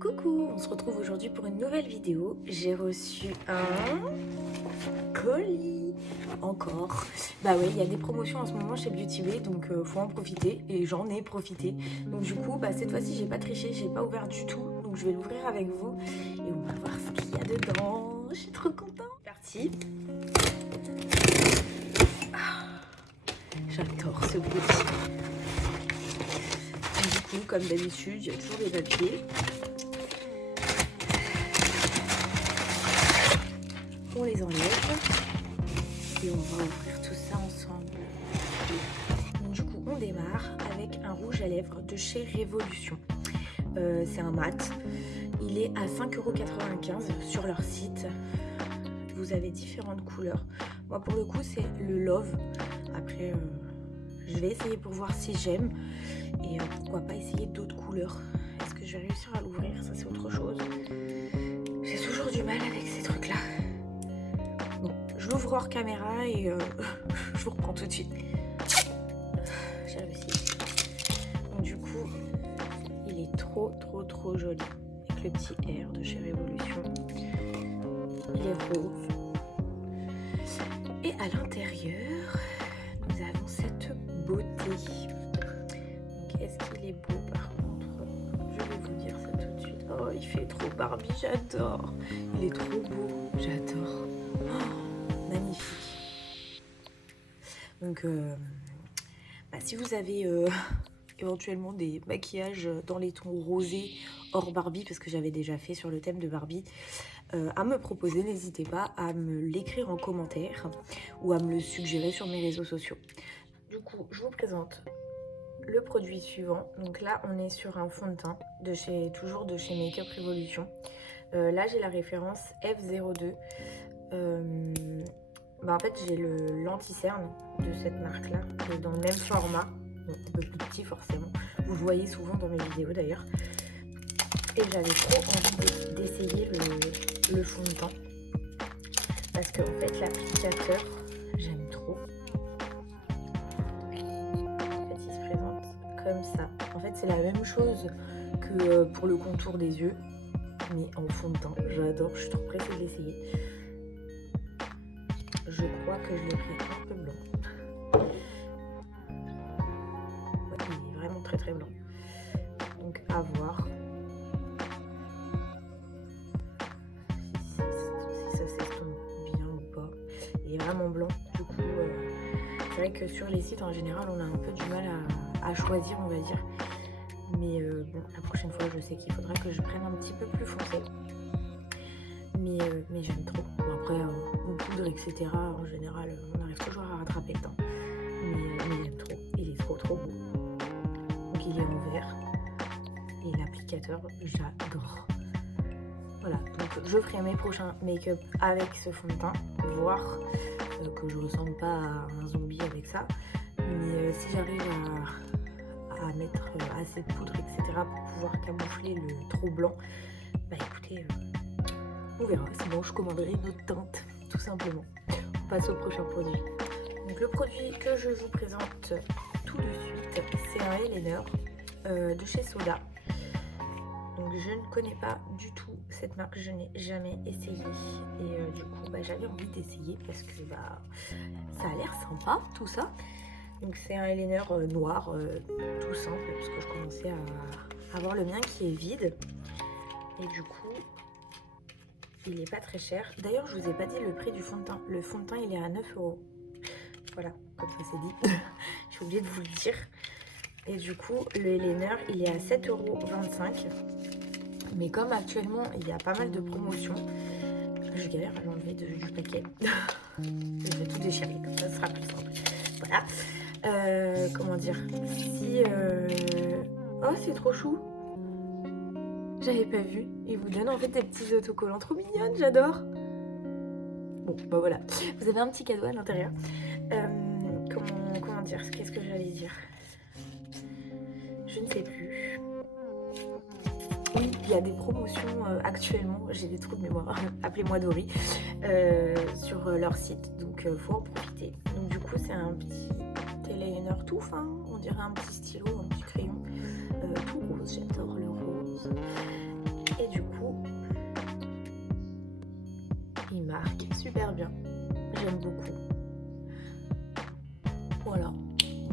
Coucou, on se retrouve aujourd'hui pour une nouvelle vidéo. J'ai reçu un colis. Encore. Bah ouais, il y a des promotions en ce moment chez Beauty Bay, donc faut en profiter. Et j'en ai profité. Donc du coup, bah, cette fois-ci, j'ai pas triché, j'ai pas ouvert du tout. Donc je vais l'ouvrir avec vous. Et on va voir ce qu'il y a dedans. Je suis trop contente. Parti. J'adore ce bruit. Du coup, comme d'habitude, il y a toujours des papiers. On les enlève et on va ouvrir tout ça ensemble. Donc, du coup, on démarre avec un rouge à lèvres de chez Révolution. C'est un mat. Il est à 5,95 € sur leur site. Vous avez différentes couleurs. Moi, pour le coup, c'est le Love. Après, je vais essayer pour voir si j'aime. Et pourquoi pas essayer d'autres couleurs. Est-ce que je vais réussir à l'ouvrir? Ça, c'est autre chose. J'ai toujours du mal avec ces trucs-là. Bon, je l'ouvre hors caméra et je vous reprends tout de suite. J'ai réussi. Donc du coup, il est trop joli. Avec le petit R de chez Révolution. Il est rose. Et à l'intérieur, nous avons cette beauté. Donc est-ce qu'il est beau par contre? Je vais vous dire ça tout de suite. Oh, il fait trop Barbie, j'adore. Il est trop beau, j'adore. Oh, magnifique. Donc, si vous avez éventuellement des maquillages dans les tons rosés hors Barbie, parce que j'avais déjà fait sur le thème de Barbie, à me proposer, n'hésitez pas à me l'écrire en commentaire ou à me le suggérer sur mes réseaux sociaux. Du coup, je vous présente le produit suivant. Donc là, on est sur un fond de teint toujours de chez Make Up Revolution. Là, j'ai la référence F02. En fait, j'ai l'anti-cerne de cette marque-là, qui est dans le même format, donc un peu plus petit forcément. Vous le voyez souvent dans mes vidéos d'ailleurs. Et j'avais trop envie d'essayer le fond de teint. Parce qu'en fait, l'applicateur, j'aime trop. En fait, il se présente comme ça. En fait, c'est la même chose que pour le contour des yeux, mais en fond de teint. J'adore, je suis trop pressée de l'essayer. Je crois que je l'ai pris un peu blanc. Ouais, il est vraiment très blanc. Donc à voir. Si ça s'estompe bien ou pas. Il est vraiment blanc. Du coup, c'est vrai que sur les sites en général, on a un peu du mal à choisir, on va dire. Mais bon, la prochaine fois, je sais qu'il faudra que je prenne un petit peu plus foncé. Mais j'aime trop. Bon, après, en poudre, etc., en général, on arrive toujours à rattraper le temps. Mais j'aime trop. Il est trop beau. Donc il est en vert. Et l'applicateur, j'adore. Voilà, donc je ferai mes prochains make-up avec ce fond de teint. Voir que je ressemble pas à un zombie avec ça. Mais si j'arrive à mettre assez de poudre, etc., pour pouvoir camoufler le trop blanc, bah écoutez... on verra, sinon je commanderai une autre teinte, tout simplement. On passe au prochain produit. Donc le produit que je vous présente tout de suite, c'est un eyeliner de chez Soda. Donc je ne connais pas du tout cette marque, je n'ai jamais essayé. Et du coup, j'avais envie d'essayer parce que ça a l'air sympa, tout ça. Donc c'est un eyeliner noir, tout simple, parce que je commençais à avoir le mien qui est vide. Et du coup... il n'est pas très cher. D'ailleurs, je vous ai pas dit le prix du fond de teint. Le fond de teint, il est à 9 €. Voilà, comme ça c'est dit. J'ai oublié de vous le dire. Et du coup, le eyeliner, il est à 7,25 €. Mais comme actuellement, il y a pas mal de promotions, je galère à l'enlever du paquet. Je vais tout déchirer, comme ça sera plus simple. Voilà. Comment dire? Si... oh, c'est trop chou! J'avais pas vu. Il vous donne en fait des petits autocollants trop mignonnes, j'adore. Bon, voilà. Vous avez un petit cadeau à l'intérieur. Comment dire? Qu'est-ce que j'allais dire? Je ne sais plus. Oui, il y a des promotions actuellement. J'ai des trous de mémoire. Appelez-moi Dory. Sur leur site. Donc, faut en profiter. Donc, du coup, c'est un petit eyeliner tout fin. On dirait un petit stylo, un petit crayon. Tout rose. J'adore le rose. super bien. J'aime beaucoup. Voilà,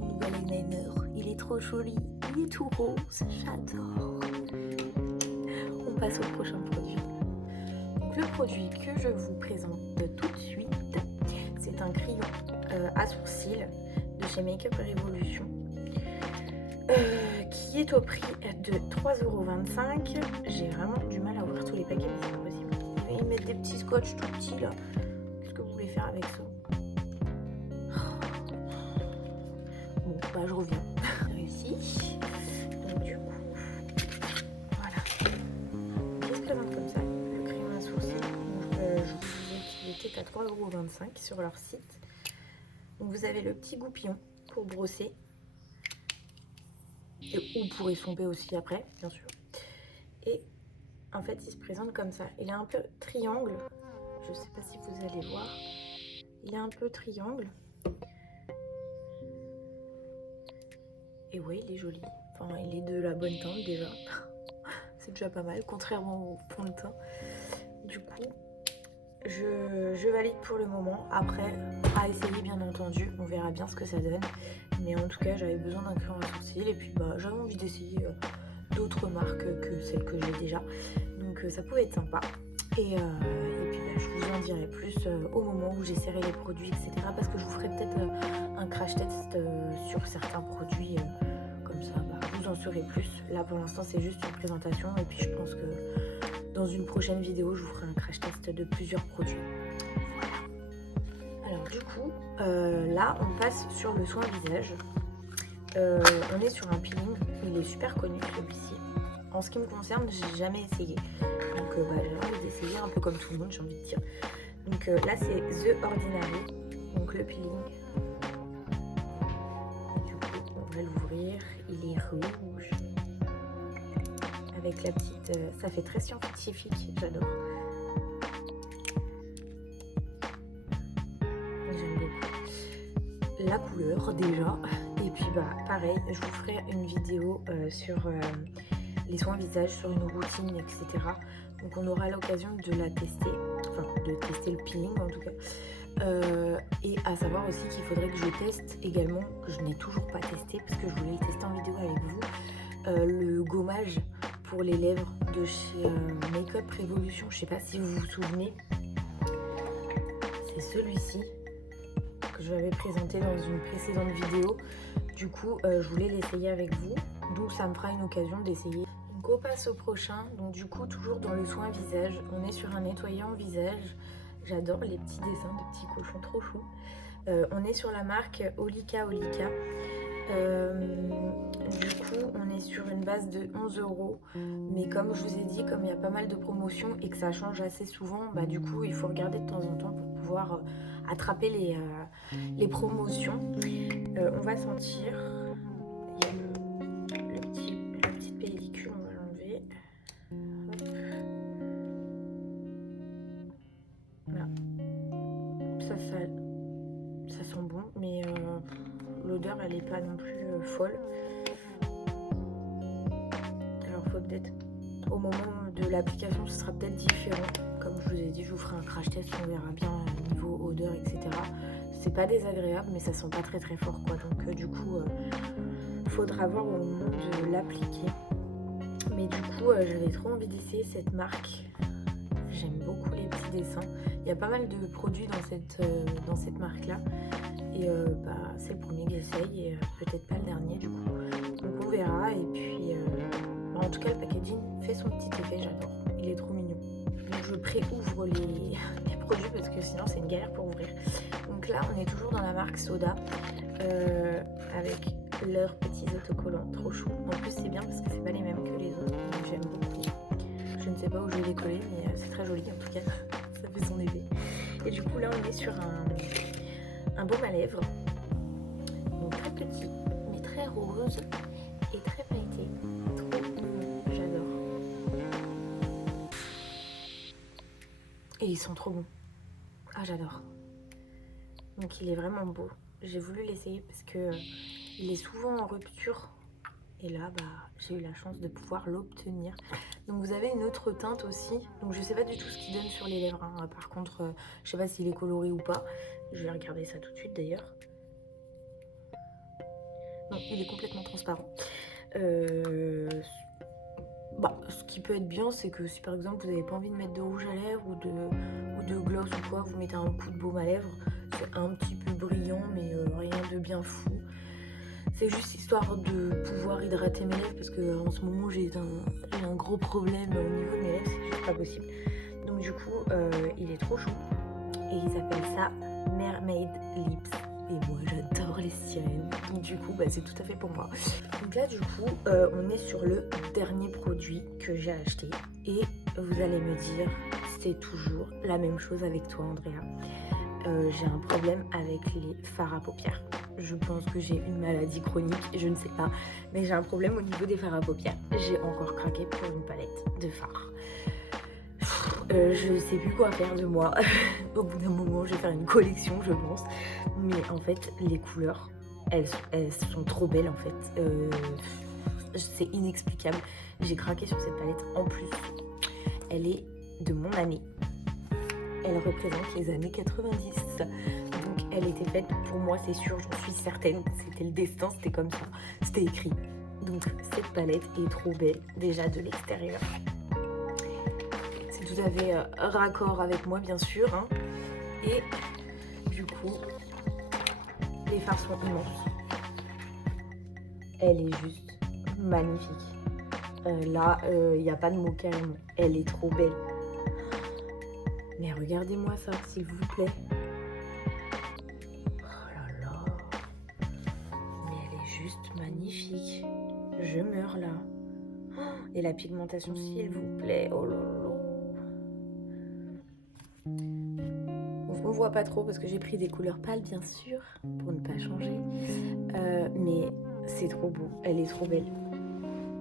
mon nouvel eyeliner. Il est trop joli. Il est tout rose. J'adore. On passe au prochain produit. Donc, le produit que je vous présente tout de suite, c'est un crayon à sourcils de chez Make Up Revolution. Qui est au prix de 3,25 €. J'ai vraiment du mal à ouvrir tous les paquets, mais c'est pas possible. Ils mettent des petits scotch tout petits là. Qu'est-ce que vous voulez faire avec ça? Bon, bah je reviens. Ici. Donc du coup, voilà. Il se présente comme ça, le crayon à sourcils. Donc, je vous disais qu'il était à 3,25 € sur leur site. Donc vous avez le petit goupillon pour brosser. Ou pour estomper aussi après, bien sûr. Et en fait, il se présente comme ça. Il est un peu triangle. Je sais pas si vous allez voir. Il est un peu triangle. Et ouais, il est joli. Enfin, il est de la bonne teinte déjà. C'est déjà pas mal, contrairement au fond de teint. Du coup, je valide pour le moment. Après, à essayer bien entendu. On verra bien ce que ça donne. Mais en tout cas, j'avais besoin d'un crayon à sourcils. Et puis, bah, j'avais envie d'essayer d'autres marques que celles que j'ai déjà. Donc, ça pouvait être sympa. Et puis, bah, je vous en dirai plus au moment où j'essaierai les produits, etc. Parce que je vous ferai peut-être un crash test sur certains produits. Comme ça, bah, vous en saurez plus. Là, pour l'instant, c'est juste une présentation. Et puis, je pense que dans une prochaine vidéo, je vous ferai un crash test de plusieurs produits. Voilà. Alors, du coup, là, on passe sur le soin visage. On est sur un peeling. Il est super connu, celui-ci. En ce qui me concerne, j'ai jamais essayé. Donc, bah, j'ai envie d'essayer un peu comme tout le monde, j'ai envie de dire. Donc, là, c'est The Ordinary. Donc, le peeling. Du coup, on va l'ouvrir. Il est rouge. Avec la petite... ça fait très scientifique, j'adore. J'aime beaucoup la couleur déjà. Et puis bah pareil, je vous ferai une vidéo sur les soins visage, sur une routine, etc. Donc on aura l'occasion de la tester, enfin de tester le peeling en tout cas. Et à savoir aussi qu'il faudrait que je teste également, que je n'ai toujours pas testé parce que je voulais le tester en vidéo avec vous, le gommage pour les lèvres de chez Make Up Revolution. Je sais pas si vous vous souvenez, c'est celui-ci que je vous avais présenté dans une précédente vidéo. Du coup, je voulais l'essayer avec vous, donc ça me fera une occasion d'essayer. Donc on passe au prochain. Donc du coup, toujours dans le soin visage, on est sur un nettoyant visage. J'adore les petits dessins de petits cochons trop choux. On est sur la marque Olika Olika. Du coup, on est sur une base de 11 €. Mais comme je vous ai dit, comme il y a pas mal de promotions et que ça change assez souvent, bah du coup, il faut regarder de temps en temps pour pouvoir attraper les promotions. On va sentir. Il y a la petite pellicule, on va l'enlever. Voilà. Ça sent bon, mais l'odeur elle est pas non plus folle. Alors faut peut-être au moment de l'application ce sera peut-être différent. Comme je vous ai dit, je vous ferai un crash test, on verra bien niveau odeur, etc. C'est pas désagréable, mais ça sent pas très très fort quoi. Donc du coup, faudra voir au moment de l'appliquer. Mais du coup, j'avais trop envie d'essayer cette marque. J'aime beaucoup les petits dessins. Il y a pas mal de produits dans cette marque-là. Et bah, c'est le premier que j'essaye et peut-être pas le dernier du coup. Donc on verra. Et puis, bah, en tout cas, le packaging fait son petit effet, j'adore. Il est trop mignon. Donc je pré-ouvre les produits parce que sinon c'est une galère pour ouvrir. Donc là, on est toujours dans la marque Soda avec leurs petits autocollants trop chou. En plus, c'est bien parce que c'est pas les mêmes que les autres. Donc j'aime beaucoup. Je ne sais pas où je vais les coller, mais c'est très joli en tout cas. Ça fait son effet. Et du coup, là, on est sur un baume à lèvres. Donc très petit, mais très rose et très pailleté. Trop mignon, j'adore. Et ils sont trop bons. Ah, j'adore. Donc il est vraiment beau. J'ai voulu l'essayer parce que il est souvent en rupture. Et là, bah, j'ai eu la chance de pouvoir l'obtenir. Donc vous avez une autre teinte aussi. Donc je sais pas du tout ce qu'il donne sur les lèvres, hein. Par contre, je sais pas s'il est coloré ou pas. Je vais regarder ça tout de suite d'ailleurs. Non, il est complètement transparent. Ce qui peut être bien, c'est que si par exemple vous n'avez pas envie de mettre de rouge à lèvres ou de gloss ou quoi, vous mettez un coup de baume à lèvres. C'est un petit peu brillant, mais rien de bien fou. C'est juste histoire de pouvoir hydrater mes lèvres parce qu'en ce moment j'ai un gros problème au niveau de mes lèvres, c'est juste pas possible. Donc du coup, il est trop chou et ils appellent ça Mermaid Lips. Et moi j'adore les sirènes, donc du coup c'est tout à fait pour moi. Donc là du coup on est sur le dernier produit que j'ai acheté et vous allez me dire c'est toujours la même chose avec toi Andrea. J'ai un problème avec les fards à paupières. Je pense que j'ai une maladie chronique, je ne sais pas, mais j'ai un problème au niveau des fards à paupières. J'ai encore craqué pour une palette de fards. Je sais plus quoi faire de moi. Au bout d'un moment, je vais faire une collection, je pense. Mais en fait, les couleurs, elles sont trop belles en fait. C'est inexplicable. J'ai craqué sur cette palette. En plus, elle est de mon année. Elle représente les années 90. Donc elle était faite pour moi, c'est sûr, j'en suis certaine. C'était le destin, c'était comme ça. C'était écrit. Donc cette palette est trop belle, déjà de l'extérieur. C'est tout à fait raccord avec moi, bien sûr. Hein. Et du coup, les fards sont immenses. Elle est juste magnifique. Là, il n'y a pas de mots carrément. Elle est trop belle. Mais regardez-moi ça, s'il vous plaît. Oh là là. Mais elle est juste magnifique. Je meurs là. Et la pigmentation, s'il vous plaît. Oh là là. On voit pas trop parce que j'ai pris des couleurs pâles, bien sûr, pour ne pas changer. Mais c'est trop beau. Elle est trop belle.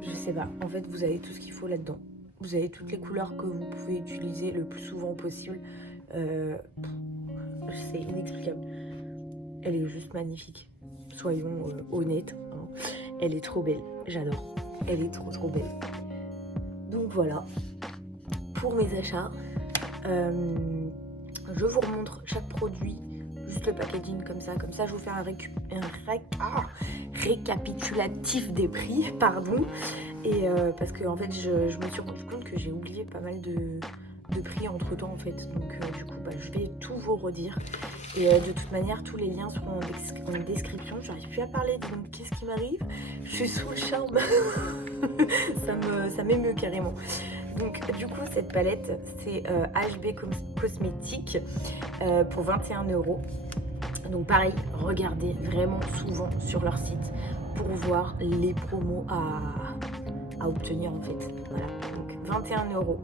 Je sais pas. En fait, vous avez tout ce qu'il faut là-dedans. Vous avez toutes les couleurs que vous pouvez utiliser le plus souvent possible. C'est inexplicable. Elle est juste magnifique. Soyons honnêtes. Hein. Elle est trop belle. J'adore. Elle est trop belle. Donc voilà. Pour mes achats, je vous remontre chaque produit. Juste le packaging comme ça. Comme ça, je vous fais un récapitulatif des prix. Pardon. Et parce que en fait je me suis rendu compte que j'ai oublié pas mal de prix entre temps en fait, donc du coup je vais tout vous redire et de toute manière tous les liens seront en description. J'arrive plus à parler, donc qu'est-ce qui m'arrive? Je suis sous le charme. ça m'émeut carrément. Donc du coup cette palette c'est HB Cosmétiques pour 21 €. Donc pareil, regardez vraiment souvent sur leur site pour voir les promos à obtenir en fait. Voilà, donc 21 €.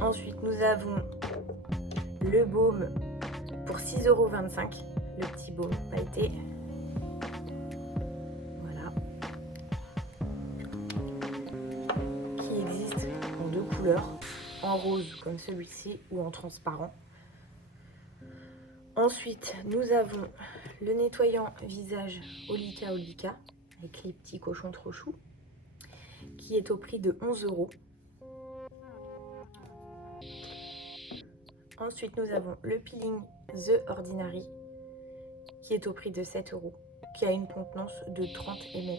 Ensuite, nous avons le baume pour 6,25 €, le petit baume pailleté. Voilà. Qui existe en deux couleurs, en rose comme celui-ci ou en transparent. Ensuite, nous avons le nettoyant visage Olika avec les petits cochons trop choux, qui est au prix de 11 €. Ensuite, nous avons le peeling The Ordinary, qui est au prix de 7 €, qui a une contenance de 30 ml,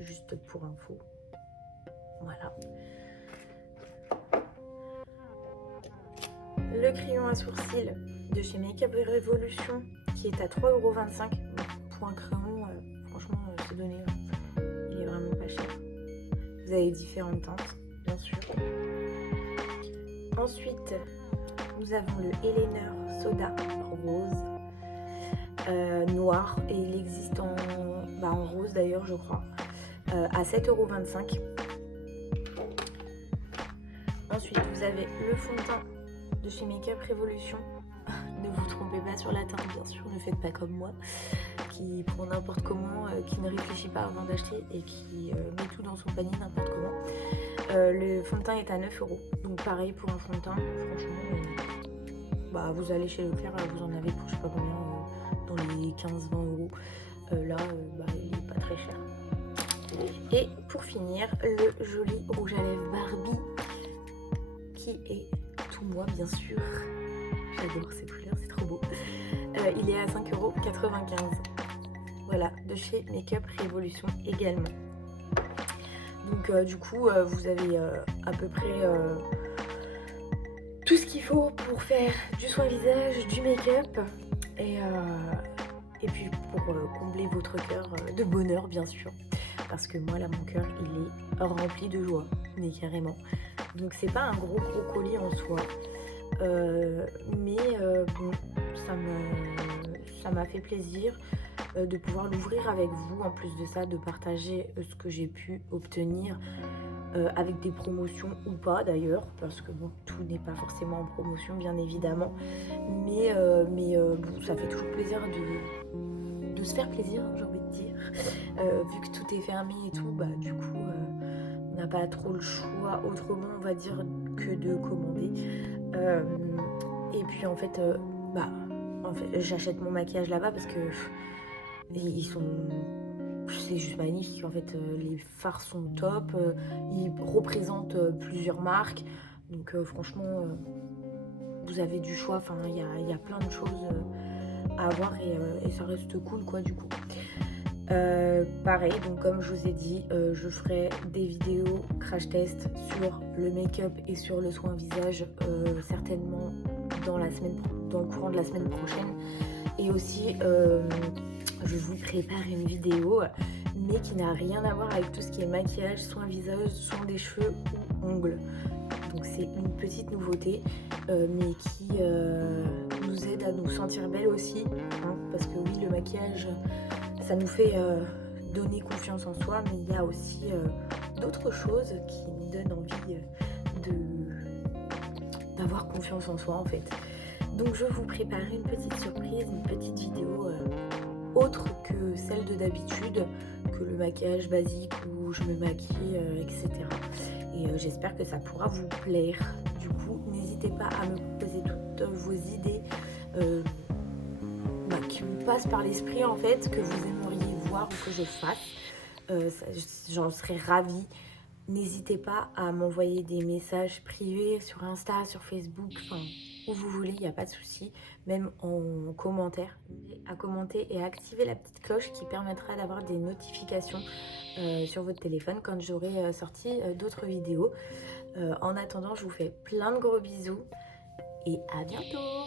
juste pour info. Voilà. Le crayon à sourcils de chez Make-up Revolution, qui est à 3,25 €. Pour un crayon, franchement, c'est donné. Il est vraiment pas cher. Vous avez différentes teintes, bien sûr. Ensuite, nous avons le Eyeliner Soda Rose, noir, et il existe en rose d'ailleurs, je crois, à 7,25 €. Ensuite, vous avez le fond de teint de chez Make-up Revolution. Ne vous trompez pas sur la teinte, bien sûr, ne faites pas comme moi, qui prend n'importe comment, qui ne réfléchit pas avant d'acheter et qui met tout dans son panier n'importe comment. Le fond de teint est à 9 €. Donc pareil pour un fond de teint, franchement, vous allez chez Leclerc, vous en avez pour je sais pas combien, dans les 15-20 €. Là, il est pas très cher. Et pour finir, le joli rouge à lèvres Barbie, qui est tout moi bien sûr. J'adore ces couleurs, c'est trop beau. Il est à 5,95 €. Voilà, de chez Make-up Révolution également. Donc du coup, vous avez à peu près tout ce qu'il faut pour faire du soin visage, du make-up et puis pour combler votre cœur de bonheur bien sûr. Parce que moi là mon cœur il est rempli de joie, mais carrément. Donc c'est pas un gros colis en soi. Mais bon, ça m'a fait plaisir de pouvoir l'ouvrir avec vous. En plus de ça, de partager ce que j'ai pu obtenir avec des promotions ou pas d'ailleurs, parce que bon, tout n'est pas forcément en promotion bien évidemment, mais bon, ça fait toujours plaisir de se faire plaisir, j'ai envie de dire, vu que tout est fermé et tout, bah du coup on n'a pas trop le choix autrement on va dire que de commander. Et puis en fait, j'achète mon maquillage là-bas parce que ils sont, c'est juste magnifique en fait, les fards sont top, ils représentent plusieurs marques, donc franchement vous avez du choix, enfin il y a plein de choses à voir et ça reste cool quoi du coup. Pareil, donc comme je vous ai dit, je ferai des vidéos crash test sur le make-up et sur le soin visage certainement dans le courant de la semaine prochaine. Et aussi, je vous prépare une vidéo, mais qui n'a rien à voir avec tout ce qui est maquillage, soin visage, soin des cheveux ou ongles. Donc c'est une petite nouveauté, mais qui nous aide à nous sentir belles aussi, hein, parce que oui, le maquillage, ça nous fait donner confiance en soi, mais il y a aussi d'autres choses qui nous donnent envie d'avoir confiance en soi en fait. Donc je vous prépare une petite surprise, une petite vidéo autre que celle de d'habitude, que le maquillage basique où je me maquille, etc. Et j'espère que ça pourra vous plaire. Du coup, n'hésitez pas à me proposer toutes vos idées qui vous passent par l'esprit en fait, que vous aimeriez voir ou que je fasse. J'en serais ravie. N'hésitez pas à m'envoyer des messages privés sur Insta, sur Facebook, enfin où vous voulez, il n'y a pas de souci, même en commentaire. À commenter et à activer la petite cloche qui permettra d'avoir des notifications sur votre téléphone quand j'aurai sorti d'autres vidéos. En attendant, je vous fais plein de gros bisous et à bientôt!